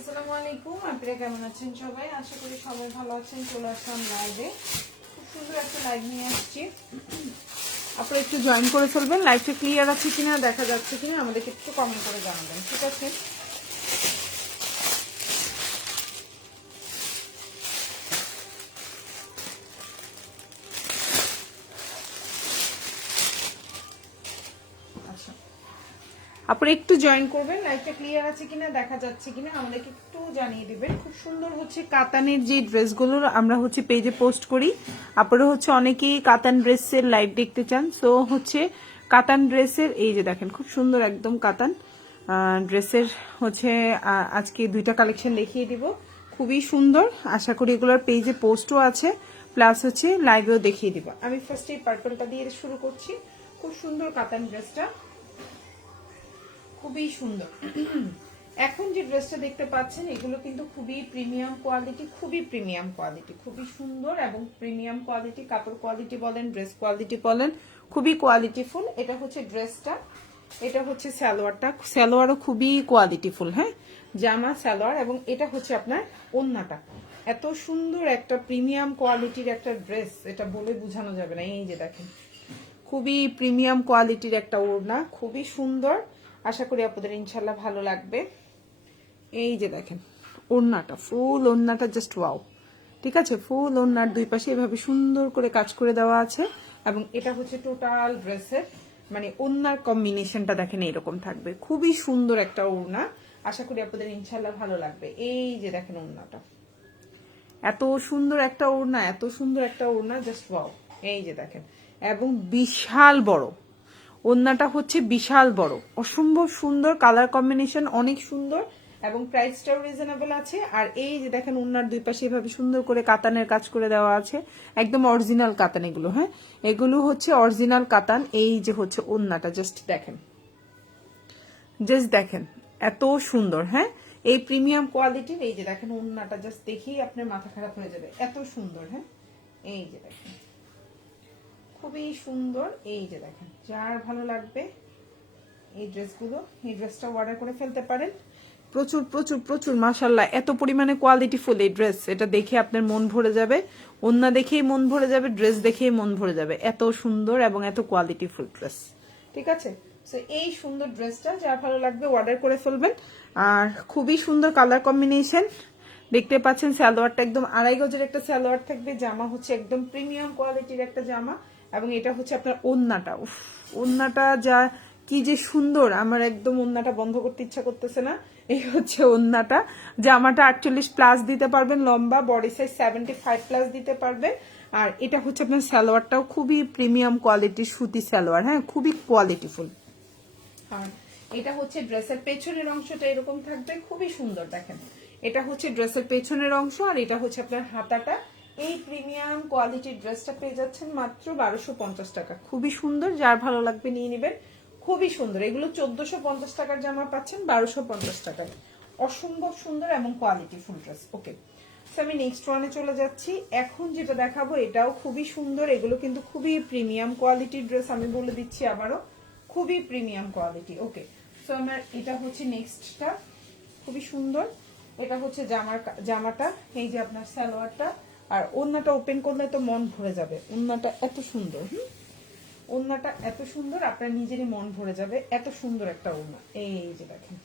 আসসালামু আলাইকুম। আপনারা কেমন আছেন সবাই? আশা করি সবাই ভালো আছেন। চলে আসলাম লাইভে খুব সুন্দর একটা লাইভ নিয়ে আসছি। আপনারা একটু জয়েন করে ফেলবেন। লাইভটা ক্লিয়ার আছে কিনা, দেখা যাচ্ছে কিনা, আমাদেরকে একটু কমেন্ট করে জানাবেন। ঠিক আছে? আপনারা একটু জয়েন করবেন লাইটটা ক্লিয়ার আছে কিনা, দেখা যাচ্ছে কিনা, আমাদেরকে একটু জানিয়ে দেবেন। খুব সুন্দর হচ্ছে কাতানের যে ড্রেসগুলো আমরা হচ্ছে পেজে পোস্ট করি। আপনারা হচ্ছে অনেকেই কাতান ড্রেসের লাইভ দেখতে চান। সো হচ্ছে কাতান ড্রেসের এই যে দেখেন, খুব সুন্দর একদম কাতান ড্রেসের হচ্ছে আজকে দুইটা কালেকশন দেখিয়ে দিব। খুবই সুন্দর, আশা করি এগুলোর পেজে পোস্টও আছে। প্লাস হচ্ছে লাইভেও দেখিয়ে দিব। আমি ফার্স্ট এই পার্পলটা দিয়ে শুরু করছি। খুব সুন্দর কাতান ড্রেসটা খুবই সুন্দর। এখন যে ড্রেসটা দেখতে পাচ্ছেন, এগুলো কিন্তু খুবই প্রিমিয়াম কোয়ালিটি খুবই প্রিমিয়াম কোয়ালিটি খুবই সুন্দর এবং প্রিমিয়াম কোয়ালিটি কাপড় কোয়ালিটি বলেন ড্রেস কোয়ালিটি বলেন, খুবই কোয়ালিটিফুল এটা হচ্ছে ড্রেসটা এটা হচ্ছে সালোয়ারটা, সালোয়ারও খুবই কোয়ালিটিফুল হ্যাঁ? জামা, সালোয়ার এবং এটা হচ্ছে আপনার ওন্নাটা। এত সুন্দর একটা প্রিমিয়াম কোয়ালিটির একটা ড্রেস এটা বলে বোঝানো যাবে না। এই যে দেখেন, খুবই প্রিমিয়াম কোয়ালিটির একটা ওড়না, খুবই সুন্দর। আশা করি আপনাদের ইনশাল্লাহ ভালো লাগবে। এই যে দেখেন, ওড়নাটা, ফুল ওড়নাটা জাস্ট ওয়াও ঠিক আছে? ফুল ওড়নার দুই পাশে এভাবে সুন্দর করে কাজ করে দেওয়া আছে এবং এটা হচ্ছে টোটাল ড্রেসের মানে ওড়নার কম্বিনেশনটা দেখেন এরকম থাকবে। খুবই সুন্দর একটা ওড়না। আশা করি আপনাদের ইনশাল্লাহ ভালো লাগবে। এই যে দেখেন ওড়নাটা। এত সুন্দর একটা ওড়না, এত সুন্দর একটা ওড়না জাস্ট ওয়াও এই যে দেখেন। এবং বিশাল বড়। ওড়নাটা হচ্ছে বিশাল বড়। অসম্ভব সুন্দর কালার কম্বিনেশন অনেক সুন্দর এবং প্রাইসটাও রিজনেবল আছে। আর এই যে দেখেন ওড়নার দুই পাশে এভাবে সুন্দর করে কাতানের কাজ করে দেওয়া আছে। একদম অরিজিনাল কাতান এগুলো হ্যাঁ? এগুলো হচ্ছে অরিজিনাল কাতান, এই যে হচ্ছে ওড়নাটা জাস্ট দেখেন। জাস্ট দেখেন, এত সুন্দর হ্যাঁ? এই প্রিমিয়াম কোয়ালিটির এই যে দেখেন ওড়নাটা জাস্ট দেখেই আপনার মাথা খারাপ হয়ে যাবে। এত সুন্দর হ্যাঁ? এই যে দেখেন। খুবই সুন্দর। এই যে দেখেন, যার ভালো লাগবে এই ড্রেসগুলো, এই ড্রেসটা অর্ডার করে ফেলতে পারেন। প্রচুর প্রচুর প্রচুর মাসাল্লাহ এত পরিমাণে কোয়ালিটি ফুল এই ড্রেস। এটা দেখে আপনার মন ভরে যাবে। অন্য দেখেই মন ভরে যাবে, ড্রেস দেখেই মন ভরে যাবে। এত সুন্দর এবং এত কোয়ালিটি ফুল ড্রেস। ঠিক আছে? তো এই সুন্দর ড্রেসটা যা ভালো লাগবে অর্ডার করে ফেলবেন। আর খুবই সুন্দর কালার কম্বিনেশন দেখতে পাচ্ছেন, সালোয়ারটা একদম আড়াই গজের একটা সালোয়ার থাকবে। জামা হচ্ছে একদম প্রিমিয়াম কোয়ালিটির একটা জামা। এবং এটা হচ্ছে আপনার ওন্নাটা। উফ, ওন্নাটা যা, কি যে সুন্দর। আমার একদম ওন্নাটা বন্ধ করতে ইচ্ছা করতেছে না। এই হচ্ছে ওন্নাটা। জামাটা আটচল্লিশ প্লাস দিতে পারবেন, লম্বা body size seventy five plus দিতে পারবেন। আর এটা হচ্ছে আপনার সালোয়ারটাও খুবই প্রিমিয়াম কোয়ালিটির সুতি সালোয়ার হ্যাঁ খুবই কোয়ালিটিফুল আর এটা হচ্ছে ড্রেসের পেছনের অংশটা এরকম থাকবে, খুবই সুন্দর, দেখেন। এটা হচ্ছে ড্রেসের পেছনের অংশ আর এটা হচ্ছে আপনার হাতাটা। এই প্রিমিয়াম কোয়ালিটির ড্রেসটা পেয়ে যাচ্ছেন মাত্র বারোশো পঞ্চাশ টাকা। খুবই সুন্দর, যার ভালো লাগবে নিয়ে নেবেন। খুবই সুন্দর, এগুলো চোদ্দশো পঞ্চাশ টাকার জামা পাচ্ছেন বারোশো পঞ্চাশ টাকায়। অসম্ভব সুন্দর এবং কোয়ালিটি ফুল ড্রেস ওকে আমি নেক্সট ওয়ানে চলে যাচ্ছি। এখন যেটা দেখাবো, এটাও খুবই সুন্দর, এগুলো কিন্তু খুবই প্রিমিয়াম কোয়ালিটির ড্রেস আমি বলে দিচ্ছি আবারও। খুবই প্রিমিয়াম কোয়ালিটি ওকে সো আমার এটা হচ্ছে নেক্সটটা খুবই সুন্দর। এটা হচ্ছে জামার জামাটা, এই যে আপনার সালোয়ারটা। আর ওন্নাটা ওপেন করলে তো মন ভরে যাবে। ওন্নাটা এত সুন্দর। হুম? ওন্নাটা এত সুন্দর, আপনার নিজেরই মন ভরে যাবে। এত সুন্দর একটা ওন্না এই যে দেখেন।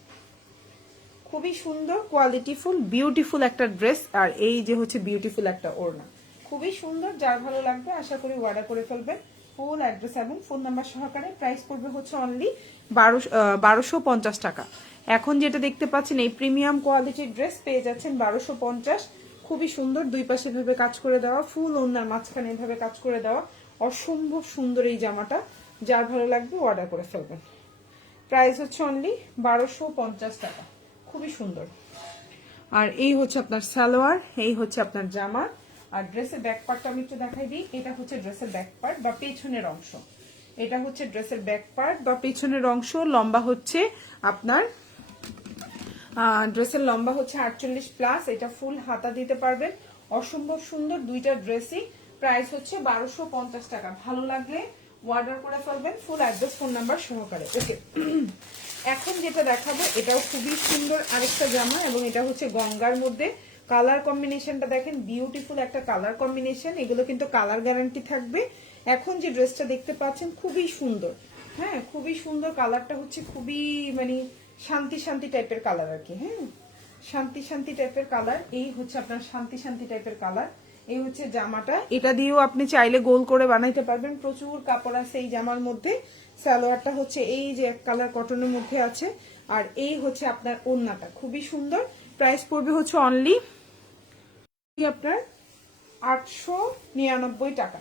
খুবই সুন্দর কোয়ালিটিফুল বিউটিফুল একটা ড্রেস আর এই যে হচ্ছে বিউটিফুল একটা ওড়না। খুবই সুন্দর, যার ভালো লাগবে আশা করি অর্ডার করে ফেলবেন। ফুল অ্যাড্রেস এবং ফোন নাম্বার সহকারে প্রাইস পড়বে হচ্ছে অনলি বারোশো বারোশো পঞ্চাশ টাকা। এখন যেটা দেখতে পাচ্ছেন, এই প্রিমিয়াম কোয়ালিটির ড্রেস পেয়ে যাচ্ছেন বারোশো পঞ্চাশ। খুবই সুন্দর, দুই পাশে ভাবে কাজ করে দেওয়া, ফুল ওনার মাঝখানে এভাবে কাজ করে দেওয়া। অসম্ভব সুন্দর এই জামাটা। যার ভালো লাগবে অর্ডার করে ফেলবেন। প্রাইস হচ্ছে অনলি বারোশো পঞ্চাশ টাকা। খুবই সুন্দর। আর এই হচ্ছে আপনার সালোয়ার, এই হচ্ছে আপনার জামা। আর ড্রেসের ব্যাক পার্টটা আমি একটু দেখাই দিই। এটা হচ্ছে ড্রেসের ব্যাক পার্ট বা পেছনের অংশ। এটা হচ্ছে ড্রেসের ব্যাক পার্ট বা পেছনের অংশ। লম্বা হচ্ছে আপনার ড্রেসের লম্বা হচ্ছে আটচল্লিশ প্লাস এটা ফুল হাতা দিতে পারবেন। অসম্ভব সুন্দর দুইটা ড্রেসই প্রাইস হচ্ছে বারোশো পঞ্চাশ টাকা। ভালো লাগলে অর্ডার করে ফেলবেন ফুল অ্যাড্রেস ফোন নাম্বার সহকারে। ওকে এখন যেটা দেখাবো, এটাও খুবই সুন্দর আরেকটা জামা এবং এটা হচ্ছে গঙ্গার মধ্যে। কালার কম্বিনেশনটা দেখেন বিউটিফুল একটা কালার কম্বিনেশন এগুলো কিন্তু কালার গ্যারান্টি থাকবে। এখন যে ড্রেসটা দেখতে পাচ্ছেন, খুবই সুন্দর। হ্যাঁ খুবই সুন্দর কালারটা হচ্ছে খুবই মানে শান্তি শান্তি টাইপের কালার আর কি হ্যাঁ? শান্তি শান্তি টাইপের কালার এই হচ্ছে আপনার শান্তি শান্তি টাইপের কালার এই হচ্ছে জামাটা। এটা দিয়েও আপনি চাইলে গোল করে বানাইতে পারবেন, প্রচুর কাপড় আছে এই জামার মধ্যে। সালোয়ারটা হচ্ছে এই যে এক কালার কটনের মধ্যে আছে, আর এই হচ্ছে আপনার ওড়নাটা, খুবই সুন্দর। প্রাইস পড়বে হচ্ছে অনলি আপনার আটশো নিরানব্বই টাকা।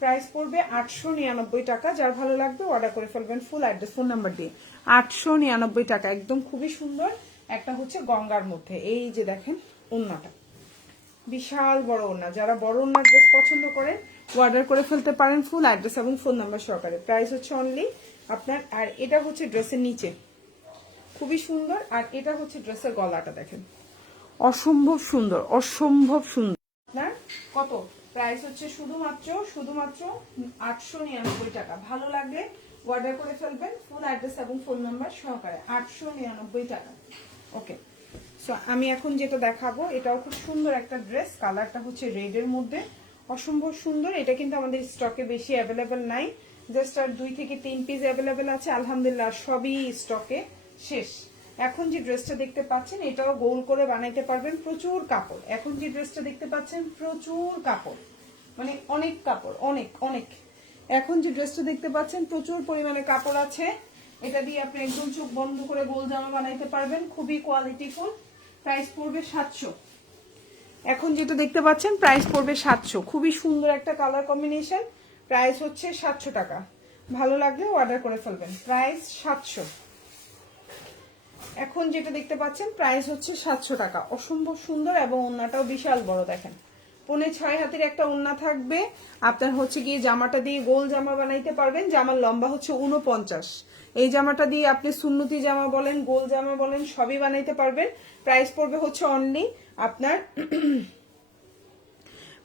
প্রাইস পড়বে আটশো নিরানব্বই টাকা, যার ভালো লাগবে অর্ডার করে ফেলবেন ফুল অ্যাড্রেস ফোন নাম্বার দিয়ে। আটশো নিরানব্বই টাকা। একদম খুবই সুন্দর। একটা হচ্ছে গঙ্গার মধ্যে। এই যে দেখেন ওন্নাটা বিশাল বড় ওন্না যারা বড় ওন্নার ড্রেস পছন্দ করেন অর্ডার করে ফেলতে পারেন ফুল অ্যাড্রেস এবং ফোন নাম্বার সহকারে। প্রাইস হচ্ছে অনলি আপনার আর এটা হচ্ছে ড্রেসের নিচে। খুবই সুন্দর। আর এটা হচ্ছে ড্রেসের গলাটা দেখেন। অসম্ভব সুন্দর। অসম্ভব সুন্দর। আপনার কত? প্রাইস হচ্ছে শুধুমাত্র শুধুমাত্র আটশো নিরানব্বই টাকা। ভালো লাগলে অর্ডার করে ফেলবেন ফুল অ্যাড্রেস এবং ফোন নাম্বার সহকারে, আটশো নিরানব্বই টাকা। ওকে সো আমি এখন যেটা দেখাবো, এটাও খুব সুন্দর একটা ড্রেস কালারটা হচ্ছে রেডের মধ্যে। অসম্ভব সুন্দর, এটা কিন্তু আমাদের স্টকে বেশি অ্যাভেলেবেল নাই। জাস্ট আর দুই থেকে তিন পিস অ্যাভেলেবেল আছে, আলহামদুলিল্লাহ, সবই স্টকে শেষ। এখন যে ড্রেসটা দেখতে পাচ্ছেন, এটাও গোল করে বানাইতে পারবেন, প্রচুর কাপড়। এখন যে ড্রেসটা দেখতে পাচ্ছেন, প্রচুর কাপড়। মানে অনেক কাপড়, অনেক অনেক। এখন যে ড্রেসটা দেখতে পাচ্ছেন, প্রচুর পরিমাণে কাপড় আছে। এটা দিয়ে আপনি একদম চোখ বন্ধ করে গোল জামা বানাইতে পারবেন। খুবই কোয়ালিটিফুল প্রাইস পড়বে সাতশো। এখন যেটা দেখতে পাচ্ছেন প্রাইস পড়বে সাতশো। খুবই সুন্দর একটা কালার কম্বিনেশন প্রাইস হচ্ছে সাতশো টাকা। ভালো লাগলে অর্ডার করে ফেলবেন। প্রাইস সাতশো। এখন যেটা দেখতে পাচ্ছেন প্রাইস হচ্ছে সাতশো টাকা। অসম্ভব সুন্দর এবং ওন্নাটাও বিশাল বড় দেখেন। পনে ছয় হাতের একটা ওন্না থাকবে। আপনার হচ্ছে গিয়ে জামাটা দিয়ে গোল জামা বানাইতে পারবেন। জামার লম্বা হচ্ছে উনপঞ্চাশ এই জামাটা দিয়ে আপনি সুন্নতি জামা বলেন, গোল জামা বলেন, সবই বানাইতে পারবেন। প্রাইস পড়বে হচ্ছে অনলি আপনার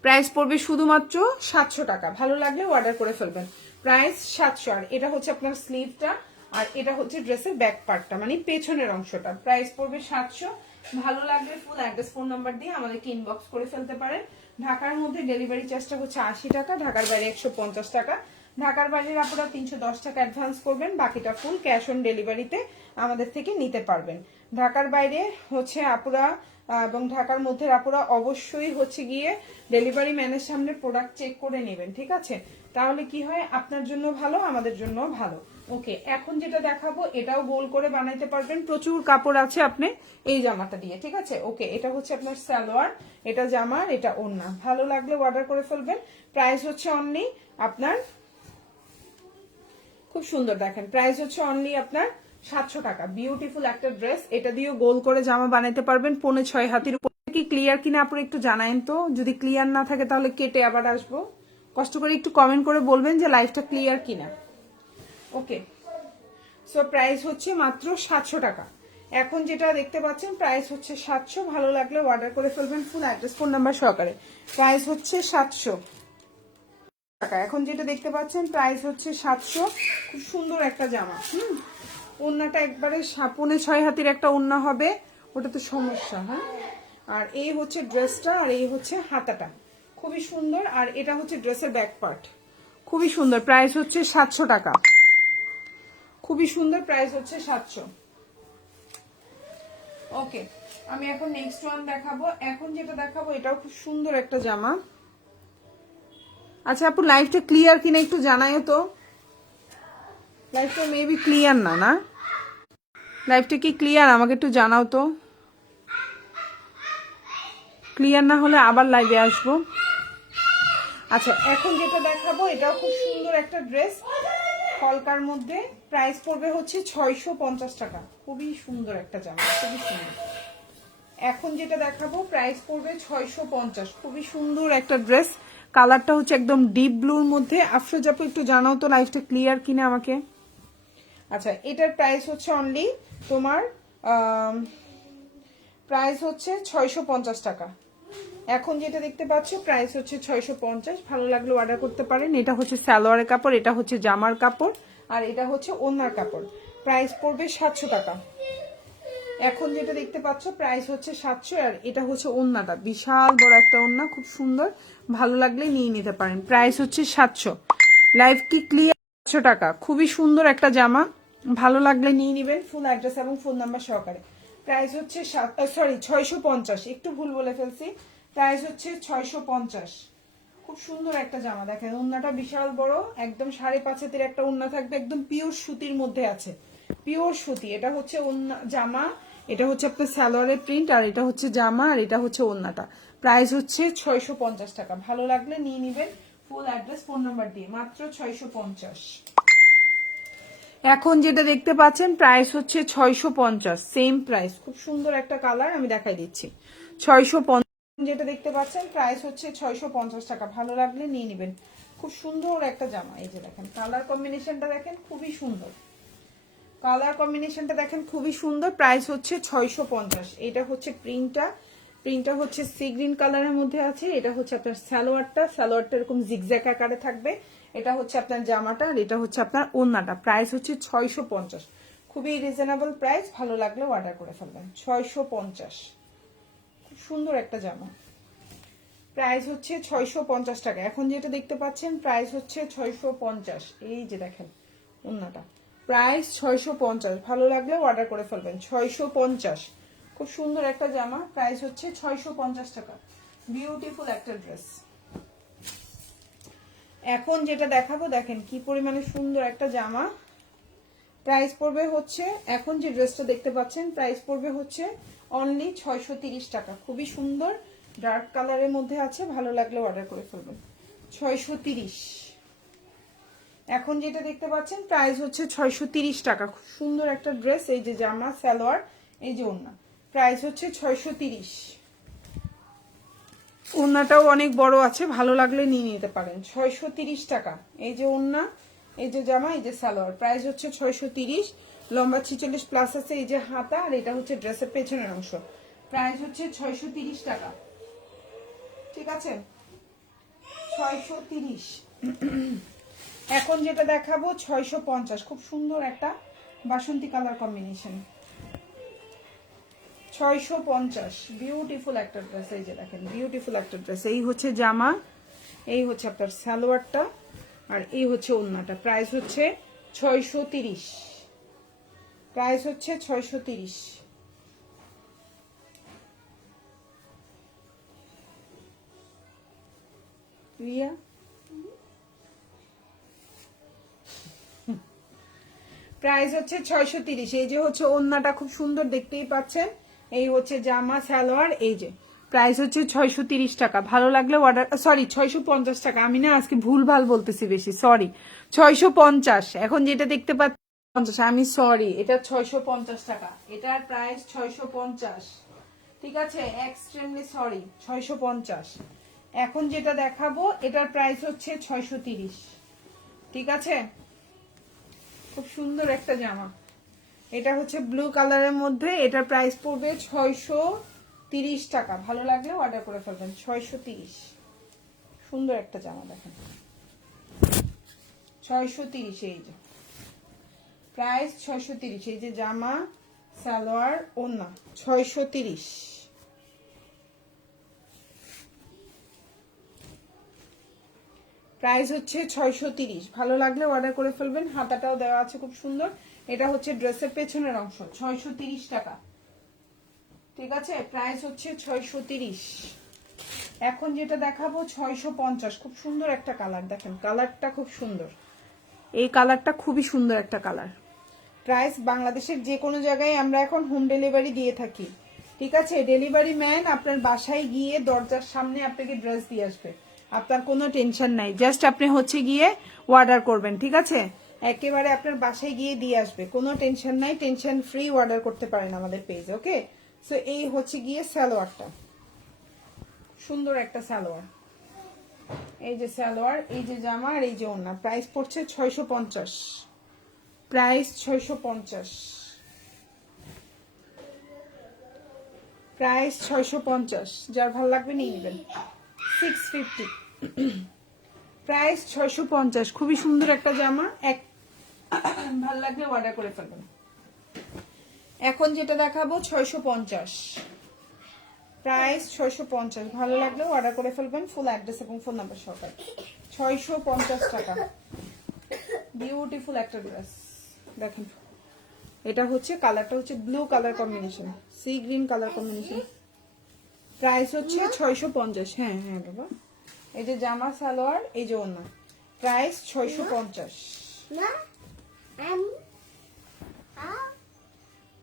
প্রাইস পড়বে শুধুমাত্র সাতশো টাকা। ভালো লাগলে অর্ডার করে ফেলবেন। প্রাইস সাতশো। আর এটা হচ্ছে আপনার স্লিভটা আর এটা হচ্ছে ড্রেসের ব্যাক পার্টটা মানে পেছনের অংশটা। প্রাইস পড়বে সাতশো। ভালো লাগলে ফুল অ্যাড্রেস ফোন নাম্বার দিয়ে আমাদেরকে ইনবক্স করে ফেলতে পারেন। ঢাকার মধ্যে ডেলিভারি চার্জটা হচ্ছে আশি টাকা, ঢাকার বাইরে একশো পঞ্চাশ টাকা। ঢাকার বাইরের আপনারা তিনশো দশ টাকা অ্যাডভান্স করবেন, বাকিটা ফুল ক্যাশ অন ডেলিভারিতে আমাদের থেকে নিতে পারবেন। ঢাকার বাইরে হচ্ছে আপুরা এবং ঢাকার মধ্যে আপুরা অবশ্যই হচ্ছে গিয়ে ডেলিভারি ম্যানের সামনে প্রোডাক্ট চেক করে নেবেন, ঠিক আছে? তাহলে কি হয়? আপনার জন্য ভালো, আমাদের জন্য ভালো। ওকে এখন যেটা দেখাবো, এটাও গোল করে বানাইতে পারবেন। প্রচুর কাপড় আছে আপনি এই জামাটা দিয়ে, ঠিক আছে? ওকে এটা হচ্ছে আপনার সালোয়ার, এটা জামার এটা ওড়না ভালো লাগলে অর্ডার করে ফেলবেন। প্রাইস হচ্ছে অনলি আপনার, খুব সুন্দর দেখেন প্রাইস হচ্ছে অনলি আপনার সাতশো টাকা। বিউটিফুল একটা ড্রেস এটা দিয়েও গোল করে জামা বানাইতে পারবেন, পৌনে ছয় হাতির উপর। কি ক্লিয়ার কিনা আপনি একটু জানায়েন তো, যদি ক্লিয়ার না থাকে তাহলে কেটে আবার আসব। কষ্ট করে একটু কমেন্ট করে বলবেন যে লাইফটা ক্লিয়ার কিনা। ওকে সো প্রাইস হচ্ছে মাত্র সাতশো টাকা। এখন যেটা দেখতে পাচ্ছেন প্রাইস হচ্ছে সাতশো। ভালো লাগলে অর্ডার করে ফেলবেন। ফুল অ্যাড্রেস ফোন নাম্বার সহকারে। প্রাইস হচ্ছে সাতশো টাকা। এখন যেটা দেখতে পাচ্ছেন প্রাইস হচ্ছে সাতশো। খুব সুন্দর একটা জামা। হুম? ওন্নাটা একবারে সাপনে ছয় হাতির একটা ওন্না হবে। ওটা তো সমস্যা হ্যাঁ? আর এই হচ্ছে ড্রেসটা আর এই হচ্ছে হাতাটা। খুবই সুন্দর। আর এটা হচ্ছে ড্রেসের ব্যাক পার্ট খুবই সুন্দর। প্রাইস হচ্ছে সাতশো টাকা। খুবই সুন্দর প্রাইস হচ্ছে সাতশো। ওকে আমি এখন নেক্সট ওয়ান দেখাবো। এখন যেটা দেখাবো, এটাও খুব সুন্দর একটা জামা। আচ্ছা আপু লাইফটা ক্লিয়ার কিনা একটু জানাইও তো। লাইফটা মেবি ক্লিয়ার না না? লাইফটা কি ক্লিয়ার আমাকে একটু জানাও তো। ক্লিয়ার না হলে আবার লাইভে আসব। আচ্ছা এখন যেটা দেখাবো, এটাও খুব সুন্দর একটা ড্রেস কলকার মধ্যে প্রাইস পড়বে হচ্ছে ছয়শো পঞ্চাশ টাকা। খুবই সুন্দর একটা জামা, খুবই সুন্দর। এখন যেটা দেখাবো প্রাইস পড়বে ছয়শো পঞ্চাশ। খুবই সুন্দর একটা ড্রেস কালারটা হচ্ছে একদম ডিপ ব্লুর মধ্যে। আফরোজ আপু, একটু জানাও তো লাইফটা ক্লিয়ার কিনা আমাকে? আচ্ছা এটার প্রাইস হচ্ছে অনলি তোমার প্রাইস হচ্ছে ছয়শো পঞ্চাশ টাকা। এখন যেটা দেখতে পাচ্ছ প্রাইস হচ্ছে ছয়শো পঞ্চাশ। ভালো লাগলে অর্ডার করতে পারেন। এটা হচ্ছে সালোয়ারের কাপড়, এটা হচ্ছে জামার কাপড়, আর এটা হচ্ছে ওনার কাপড়। প্রাইস পড়বে সাতশো টাকা। এখন যেটা দেখতে পাচ্ছ প্রাইস হচ্ছে সাতশো, আর এটা হচ্ছে ওন্নাটা। বিশাল বড় একটা ওন্না, খুব সুন্দর। ভালো লাগলে নিয়ে নিতে পারেন। প্রাইস হচ্ছে সাতশো। লাইভ কি ক্লিয়ার সাতশো টাকা। খুবই সুন্দর একটা জামা। ভালো লাগলে নিয়ে নেবেন ফুল অ্যাড্রেস এবং ফোন নাম্বার সহকারে। প্রাইস হচ্ছে সরি ছয়শো পঞ্চাশ। একটু ভুল বলে ফেলছি। প্রাইস হচ্ছে ছয়শো পঞ্চাশ। খুব সুন্দর একটা জামা। দেখেন উন্নাটা বিশাল বড়, একদম সাড়ে পাঁচ হাতের একটা উন্না থাকবে, একদম পিওর সুতির মধ্যে আছে। পিওর সুতি, এটা হচ্ছে জামা, এটা হচ্ছে আপনার সালোয়ারের প্রিন্ট আর এটা হচ্ছে জামা, আর এটা হচ্ছে ওন্নাটা। প্রাইস হচ্ছে ছয়শো পঞ্চাশ টাকা। ভালো লাগলে নিয়ে নিবেন ফুল অ্যাড্রেস ফোন নাম্বার দিয়ে। মাত্র ছয়শো পঞ্চাশ। এখন যেটা দেখতে পাচ্ছেন প্রাইস হচ্ছে ছয়শো পঞ্চাশ সেম প্রাইস খুব সুন্দর একটা কালার আমি দেখাই দিচ্ছি। ছয়শো যেটা দেখতে পাচ্ছেন প্রাইস হচ্ছে ছয়শো পঞ্চাশ টাকা। ভালো লাগলে নিয়ে নেবেন। খুব সুন্দর একটা জামা, এই যে দেখেন কালার কম্বিনেশনটা দেখেন, খুবই সুন্দর। কালার কম্বিনেশনটা দেখেন, খুবই সুন্দর প্রাইস হচ্ছে ছয়শো পঞ্চাশ। এটা হচ্ছে প্রিন্টটা প্রিন্টটা হচ্ছে সি গ্রিন কালারের মধ্যে আছে। এটা হচ্ছে আপনার স্যালোয়ারটা সালোয়ারটা এরকম জিগজ্যাক আকারে থাকবে। এটা হচ্ছে আপনার জামাটা আর এটা হচ্ছে আপনার ওন্নাটা প্রাইস হচ্ছে ছয়শো পঞ্চাশ। খুবই রিজনেবল প্রাইস ভালো লাগলে অর্ডার করে ফেলবেন। ছয়শো পঞ্চাশ। সুন্দর একটা জামা। প্রাইস হচ্ছে ছয়শো পঞ্চাশ টাকা। এখন যেটা দেখতে পাচ্ছেন প্রাইস হচ্ছে ছয়শো পঞ্চাশ। এই যে দেখেন, ওন্নাটা। প্রাইস ছয়শো পঞ্চাশ। ভালো লাগলে অর্ডার করে ফেলবেন। ছয়শো পঞ্চাশ। খুব সুন্দর একটা জামা। প্রাইস হচ্ছে ছয়শো পঞ্চাশ টাকা। বিউটিফুল একটা ড্রেস এখন যেটা দেখাবো, দেখেন কি পরিমাণে সুন্দর একটা জামা। প্রাইস পড়বে হচ্ছে, এখন যে ড্রেসটা দেখতে পাচ্ছেন, প্রাইস পড়বে হচ্ছে অনলি ছয়শো টাকা। খুবই সুন্দর ডার্ক কালারের মধ্যে আছে, ভালো লাগলে অর্ডার করে ফেলবেন। ছয়শো এখন যেটা দেখতে পাচ্ছেন প্রাইস হচ্ছে ছয়শো টাকা। খুব সুন্দর একটা ড্রেস এই যে জামা, সালোয়ার, এই যে ওড়না। প্রাইস হচ্ছে ছয়শো তিরিশ। ওড়নাটাও অনেক বড় আছে, ভালো লাগলে নিয়ে নিতে পারেন। ছয়শো টাকা। এই যে ওড়না এই যে জামা, এই যে সালোয়ার। প্রাইস হচ্ছে ছয়শো তিরিশ। লম্বা ছিচল্লিশ প্লাস আছে এই যে হাতা, আর এটা হচ্ছে ড্রেসের পেছনের অংশ। প্রাইস হচ্ছে ছয়শো তিরিশ টাকা। ঠিক আছে? ছয়শো তিরিশ। এখন যেটা দেখাবো, ছয়শো পঞ্চাশ। খুব সুন্দর একটা বাসন্তী কালার কম্বিনেশন ছয়শো পঞ্চাশ। বিউটিফুল একটা ড্রেস এই যে দেখেন বিউটিফুল একটা ড্রেস এই হচ্ছে জামা, এই হচ্ছে আপনার সালোয়ারটা। আর এই হচ্ছে ওড়নাটা। প্রাইস হচ্ছে ছয়শো তিরিশ। প্রাইস হচ্ছে ছয়শো তিরিশ। রিয়া? প্রাইস হচ্ছে ছয়শো তিরিশ। এই যে হচ্ছে ওন্নাটা খুব সুন্দর দেখতেই পাচ্ছেন। এই হচ্ছে জামা, সালোয়ার, এই যে। প্রাইস হচ্ছে ছয়শো তিরিশ টাকা। ভালো লাগলে অর্ডার সরি ছয়শো পঞ্চাশ টাকা। আমি না আজকে ভুল ভালো বলতেছি বেশি সরি ছয়শো পঞ্চাশ। এখন যেটা দেখতে পাচ্ছি, পঞ্চাশ। আমি সরি এটা ছয়শো পঞ্চাশ টাকা। এটার প্রাইস ছয়শো পঞ্চাশ। ঠিক আছে? এক্সট্রিমলি সরি ছয়শো পঞ্চাশ। এখন যেটা দেখাবো, এটার প্রাইস হচ্ছে ছয়শো তিরিশ। ঠিক আছে? খুব সুন্দর একটা জামা। এটা হচ্ছে ব্লু কালারের মধ্যে, এটার প্রাইস পড়বে ছয়শো তিরিশ টাকা, ভালো লাগলে অর্ডার করে ফেলবেন, ছয়শো তিরিশ। সুন্দর একটা জামা দেখেন। ছয়শো তিরিশ এই যে। প্রাইস ছয়শো তিরিশ, এই যে জামা, সালোয়ার ওনা ছয়শো তিরিশ। প্রাইস হচ্ছে ছয়শো তিরিশ, ভালো লাগলে অর্ডার করে ফেলবেন, হাতাটাও দেওয়া আছে খুব সুন্দর। এটা হচ্ছে ড্রেসের পেছনের অংশ, ছয়শো তিরিশ টাকা। ঠিক আছে? প্রাইস হচ্ছে ছয়শো তিরিশ। এখন যেটা দেখাবো, ছয়শো পঞ্চাশ। খুব সুন্দর একটা কালার দেখেন কালারটা খুব সুন্দর। এই কালারটা খুবই সুন্দর একটা কালার প্রাইস বাংলাদেশের যে কোনো জায়গায় আমরা এখন হোম ডেলিভারি দিয়ে থাকি। ঠিক আছে? ডেলিভারি ম্যান আপনার বাসায় গিয়ে দরজার সামনে আপনাকে ড্রেস দিয়ে আসবে। আপনার কোনো টেনশন নাই। জাস্ট আপনি হচ্ছে গিয়ে অর্ডার করবেন, ঠিক আছে? একেবারে আপনার বাসায় গিয়ে দিয়ে আসবে। কোনো টেনশন নাই টেনশন ফ্রি অর্ডার করতে পারেন আমাদের পেজ ওকে সো এই হচ্ছে গিয়ে সালোয়ারটা। সুন্দর একটা সালোয়ার। এই যে সালোয়ার, এই যে জামা, আর এই যে ওড়না। প্রাইস পড়ছে ছয়শো পঞ্চাশ। প্রাইস ছয়শো পঞ্চাশ। প্রাইস ছয়শো পঞ্চাশ। যার ভালো লাগবে নিয়ে নেবেন। সিক্স ফিফটি প্রাইস ছয়শো পঞ্চাশ। খুবই সুন্দর একটা জামা। এক ভালো লাগলে অর্ডার করে ফেলবেন। এখন যেটা দেখাবো, ছয়শো পঞ্চাশ। প্রাইস ছয়শো পঞ্চাশ। ভালো লাগলেও অর্ডার করে ফেলবেন ফুল অ্যাড্রেস এবং ফোন নাম্বার সহকারে। ছয়শো পঞ্চাশ টাকা। বিউটিফুল একটা ড্রেস দেখেন, এটা হচ্ছে কালারটা হচ্ছে blue colour combination sea green colour combination price হচ্ছে ছয়শো পঞ্চাশ। হ্যাঁ হ্যাঁ বাবা। এই যে জামা, সালোয়ার, এই যে ওনা প্রাইস ছয়শো পঞ্চাশ।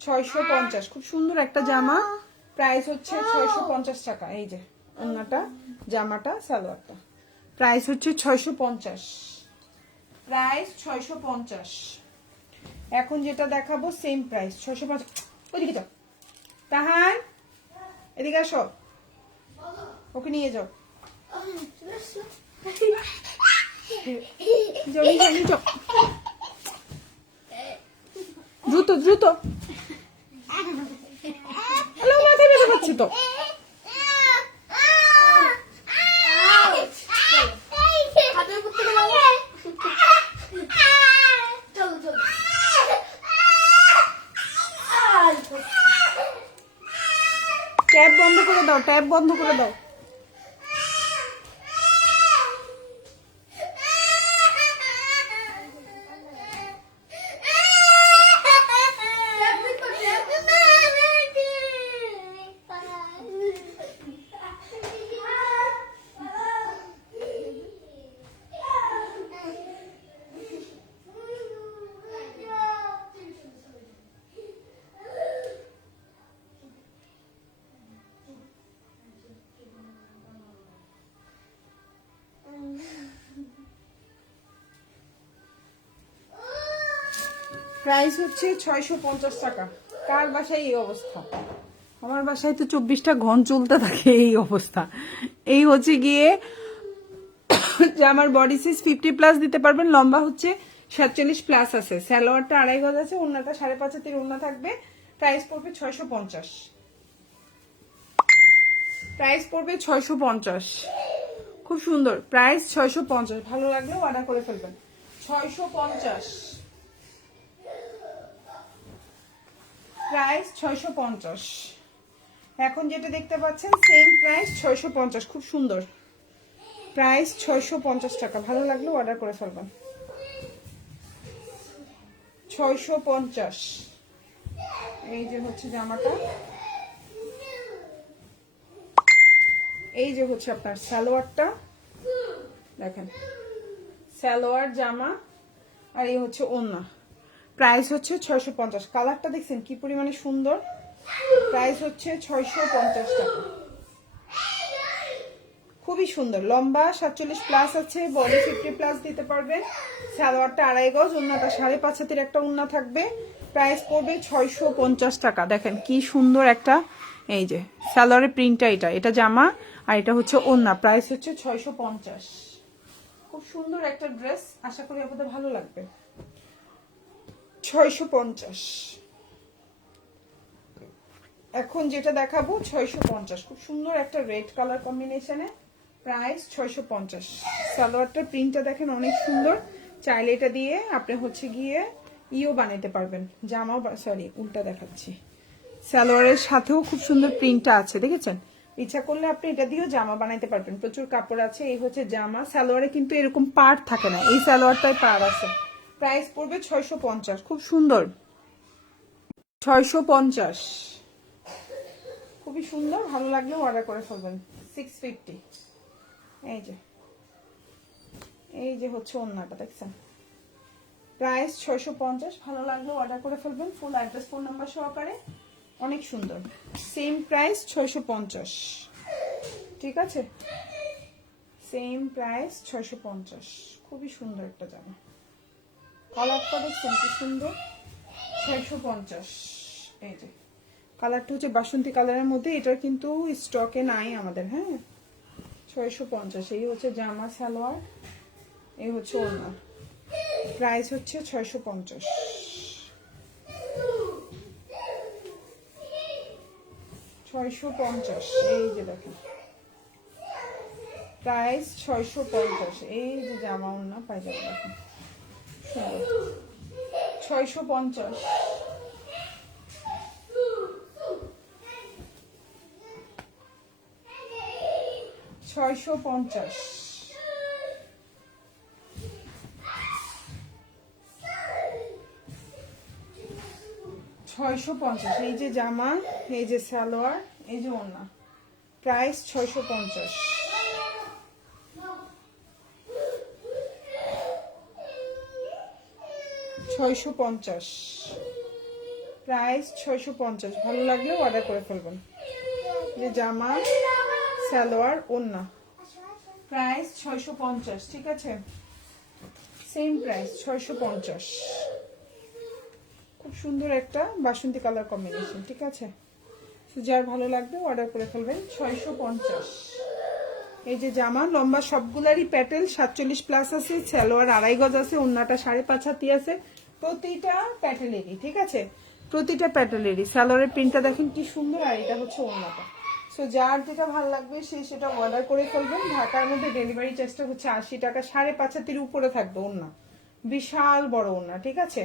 ছয়শো পঞ্চাশ। খুব সুন্দর একটা জামা। প্রাইস হচ্ছে ছয়শো পঞ্চাশ টাকা। এই যে ওনাটা জামাটা সালোয়ারটা। প্রাইস হচ্ছে ছয়শো পঞ্চাশ। প্রাইস ছয়শো পঞ্চাশ। এখন যেটা দেখাবো সেম প্রাইস ছয়শো পঞ্চাশ। ওইদিকে যাও। তাহার এদিকে আসো। ওকে নিয়ে যাও। দ্রুত দ্রুত। ব্যথা তো। ট্যাপ বন্ধ করে দাও ট্যাপ বন্ধ করে দাও। হচ্ছে ছয়শো পঞ্চাশ টাকা। কার বাসায় এই অবস্থা? আমার বাসায় তো চব্বিশটা ঘন চলতে থাকে এই অবস্থা। এই হচ্ছে গিয়ে যে আমার বডি সাইজ ফিফটি প্লাস দিতে পারবেন, লম্বা হচ্ছে সাতচল্লিশ প্লাস আছে। স্যালোয়ারটা আড়াই গজ আছে ওনাটা সাড়ে পাঁচ হাতের ওনা থাকবে। প্রাইস পড়বে ছয়শো পঞ্চাশ। প্রাইস পড়বে ছয়শো পঞ্চাশ। খুব সুন্দর প্রাইস ছয়শো পঞ্চাশ। ভালো লাগলেও অর্ডার করে ফেলবেন। ছয়শো পঞ্চাশ। প্রাইস ছয়শো পঞ্চাশ। এখন যেটা দেখতে পাচ্ছেন সেম প্রাইস ছয়শো পঞ্চাশ। খুব সুন্দর। প্রাইস ছয়শো পঞ্চাশ টাকা। ভালো লাগলেও অর্ডার করে ফেলবেন। ছয়শো পঞ্চাশ। এই যে হচ্ছে জামাটা। এই যে হচ্ছে আপনার সালোয়ারটা। দেখেন। সালোয়ার, জামা, আর এই হচ্ছে ওন্না প্রাইস হচ্ছে ছয়শো পঞ্চাশ। কালারটা দেখছেন কি পরিমাণে সুন্দর? প্রাইস হচ্ছে ছয়শো পঞ্চাশ টাকা। খুবই সুন্দর। লম্বা সাতচল্লিশ প্লাস আছে, বডি ফিফটি প্লাস দিতে পারবেন। সালোয়ারটা আড়াই গজ উন্নাটা সাড়ে পাঁচ হাতের একটা উন্না থাকবে। প্রাইস পড়বে ছয়শো পঞ্চাশ টাকা। দেখেন কি সুন্দর একটা, এই যে, সালোয়ারের প্রিন্টটা এটা। এটা জামা আর এটা হচ্ছে ওন্না। প্রাইস হচ্ছে ছয়শো পঞ্চাশ। খুব সুন্দর একটা ড্রেস। আশা করি আপনাদের ভালো লাগবে। ছয়শো পঞ্চাশ। এখন যেটা দেখাবো, ছয়শো পঞ্চাশ। খুব সুন্দর একটা রেড কালার কম্বিনেশনে প্রাইস ছয়শো পঞ্চাশ। সালোয়ারটার প্রিন্টটা দেখেন অনেক সুন্দর। চাইলে এটা দিয়ে আপনি হচ্ছে গিয়ে ইও বানাতে পারবেন। জামাও সরি উল্টা দেখাচ্ছি। সালোয়ারের সাথেও খুব সুন্দর প্রিন্টটা আছে, দেখেছেন? ইচ্ছা করলে আপনি এটা দিয়েও জামা বানাইতে পারবেন। প্রচুর কাপড় আছে, এই হচ্ছে জামা। সালোয়ারে কিন্তু এরকম পার্ট থাকে না। এই সালোয়ারটাই পার আছে। প্রাইস পড়বে ছয়শো পঞ্চাশ। খুব সুন্দর। ছয়শো পঞ্চাশ। খুবই সুন্দর ভালো লাগলেও অর্ডার করে ফেলবেন। সিক্স ফিফটি এই যে। এই যে হচ্ছে অন্যটা দেখছেন? প্রাইস ছয়শো পঞ্চাশ ভালো লাগলেও অর্ডার করে ফেলবেন। ফুল অ্যাড্রেস ফোন নাম্বার সহকারে। অনেক সুন্দর। সেম প্রাইস ছয়শো পঞ্চাশ। ঠিক আছে? সেম প্রাইস ছয়শো পঞ্চাশ। খুবই সুন্দর একটা জামা। কালারটা দেখছেন কি সুন্দর ছয়শো পঞ্চাশ। এই যে। কালারটা হচ্ছে বাসন্তী কালারের মধ্যে, এটার কিন্তু স্টকে নাই আমাদের হ্যাঁ? ছয়শো পঞ্চাশ, এই হচ্ছে জামা, সালোয়ার, এই হচ্ছে ওড়না। প্রাইস হচ্ছে ছয়শো পঞ্চাশ। ছয়শো পঞ্চাশ, এই যে দেখেন। প্রাইস ছয়শো পঞ্চাশ, এই যে জামা, ওড়না পাইজামা দেখেন। ছয়শো পঞ্চাশ। ছয়শো পঞ্চাশ। ছয়শো পঞ্চাশ। এই যে জামা, এই যে সালোয়ার, এই যে ওনা প্রাইস ছয়শো পঞ্চাশ। ছয়শো পঞ্চাশ। প্রাইস ছয়শো পঞ্চাশ। ভালো লাগলে অর্ডার করে ফেলবেন। যে জামা, সালোয়ার, ওড়না। প্রাইস ছয়শো পঞ্চাশ, ঠিক আছে? সেম প্রাইস ছয়শো পঞ্চাশ। খুব সুন্দর একটা বাসন্তী কালার কম্বিনেশন ঠিক আছে? যার ভালো লাগবে অর্ডার করে ফেলবেন, ছয়শো পঞ্চাশ। এই যে জামা, লম্বা সবগুলারই প্যাটেল, সাতচল্লিশ প্লাস আছে, সালোয়ার আড়াই গজ আছে অন্যটা সাড়ে পাঁচ হাতি আছে প্রতিটা প্যাটেলেরই ঠিক আছে? প্রতিটা প্যাটেলেরই সালোয়ারের প্রিন্টটা দেখেন কি সুন্দর আর এটা হচ্ছে অন্যটা সো যার যেটা ভালো লাগবে সে সেটা অর্ডার করে ফেলবেন। ঢাকার মধ্যে ডেলিভারি চার্জটা হচ্ছে আশি টাকা। সাড়ে পাঁচ হাতির উপরে থাকবে ওনা বিশাল বড় ওনা ঠিক আছে?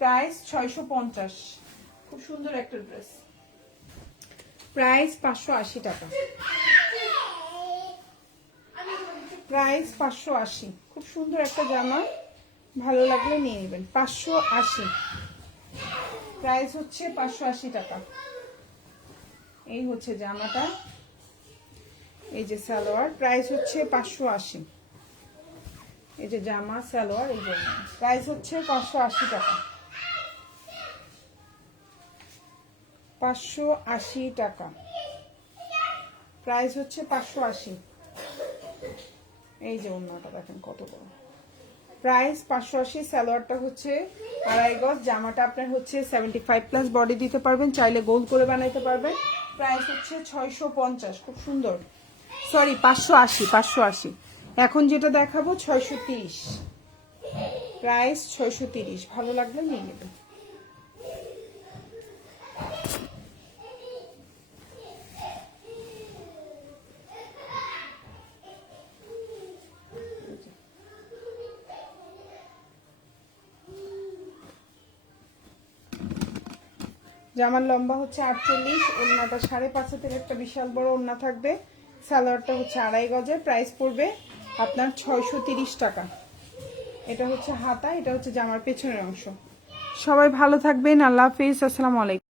প্রাইস ছয়শো পঞ্চাশ। খুব সুন্দর একটা ড্রেস প্রাইস পাঁচশো আশি টাকা। প্রাইস পাঁচশো আশি। খুব সুন্দর একটা জামা। ভালো লাগলে নিয়ে নেবেন। পাঁচশো আশি। প্রাইস হচ্ছে পাঁচশো আশি টাকা। এই হচ্ছে জামাটা। এই যে সালোয়ার, প্রাইস হচ্ছে পাঁচশো আশি। এই যে জামা, সালোয়ার, এই যে প্রাইস হচ্ছে পাঁচশো আশি টাকা। পাঁচশো আশি টাকা। প্রাইস হচ্ছে পাঁচশো আশি। এই যে অন্যটা দেখেন কত বড়। প্রাইস পাঁচশো আশি সালোয়ারটা হচ্ছে আড়াই গজ, জামাটা আপনার হচ্ছে সেভেন্টি ফাইভ প্লাস বডি দিতে পারবেন, চাইলে গোল করে বানাইতে পারবেন। প্রাইস হচ্ছে ছয়শো পঞ্চাশ, খুব সুন্দর। সরি পাঁচশো আশি পাঁচশো আশি। এখন যেটা দেখাবো, ছয়শো তিরিশ। প্রাইস ছয়শো তিরিশ, ভালো লাগলে নিয়ে নেবেন। জামার লম্বা হচ্ছে আটচল্লিশ, ওড়নাটা সাড়ে পাঁচ হাতের একটা বিশাল বড় ওড়না থাকবে। সালোয়ারটা হচ্ছে আড়াই গজের প্রাইস পড়বে আপনার ছয়শো টাকা। এটা হচ্ছে হাতা, এটা হচ্ছে জামার পেছনের অংশ। সবাই ভালো থাকবেন, আল্লাহ হাফিজ, আসসালামু আলাইকুম।